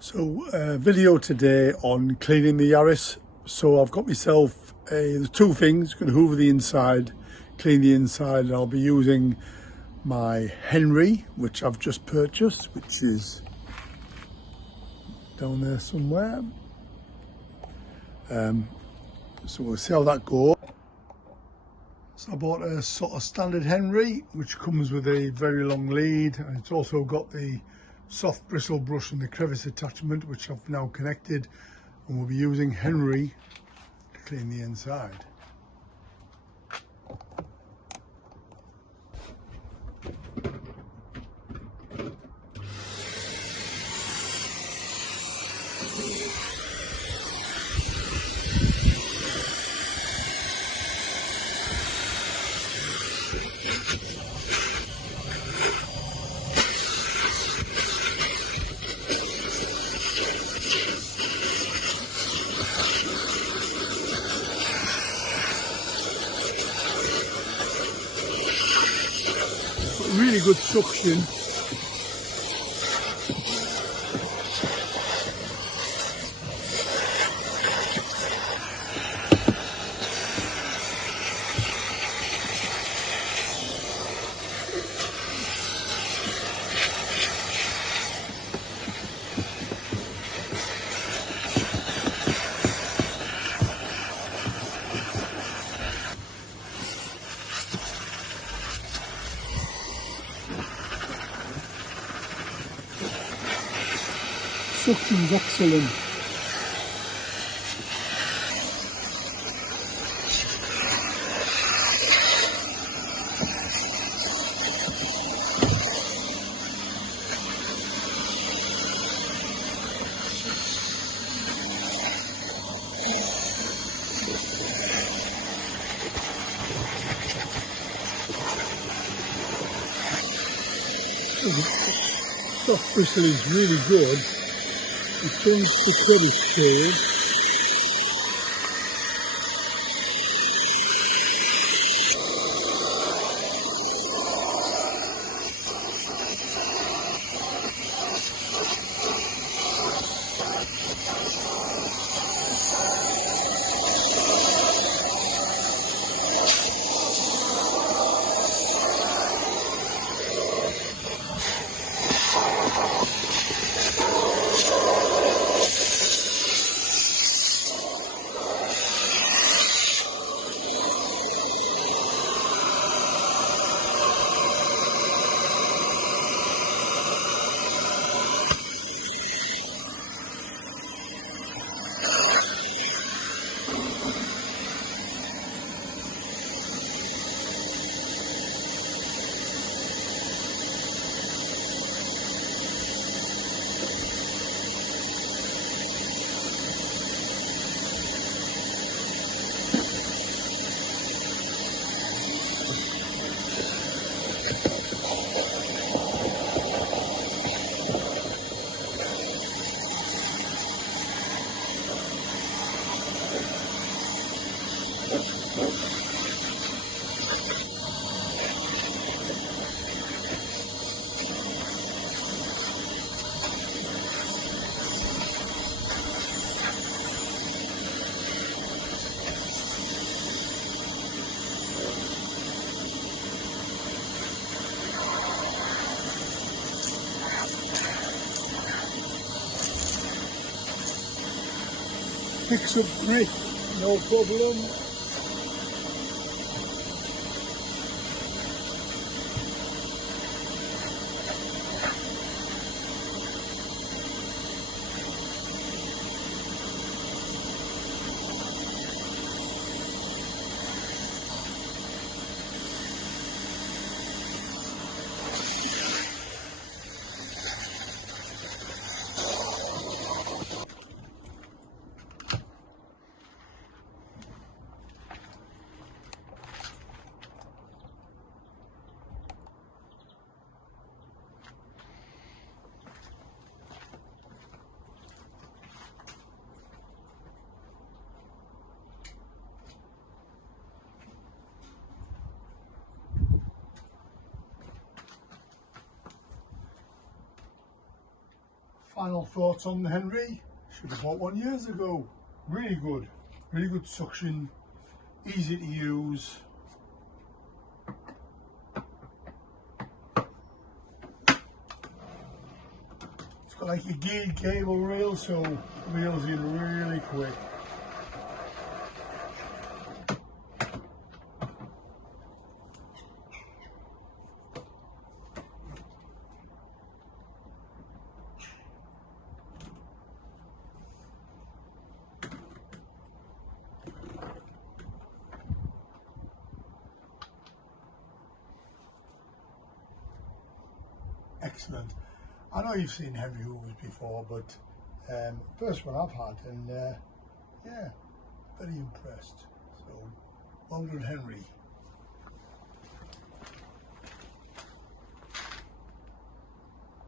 So video today on cleaning the Yaris. So I've got myself there's two things. Going to hoover the inside, clean the inside, and I'll be using my Henry, which I've just purchased, which is down there somewhere. So we'll see how that goes. So I bought a sort of standard Henry, which comes with a very long lead, and it's also got the soft bristle brush and the crevice attachment, which I've now connected, and we'll be using Henry to clean the inside. Really good suction. Suction's excellent. Soft bristle is really good. It turns the crevice tail. Picks up grit, no problem. final thoughts on the Henry. Should have bought one years ago. Really good suction, easy to use. It's got like a geared cable reel, so it reels in really quick. Excellent. I know you've seen Henry hoovers before, but first one I've had, and yeah, very impressed. So, well done, Henry.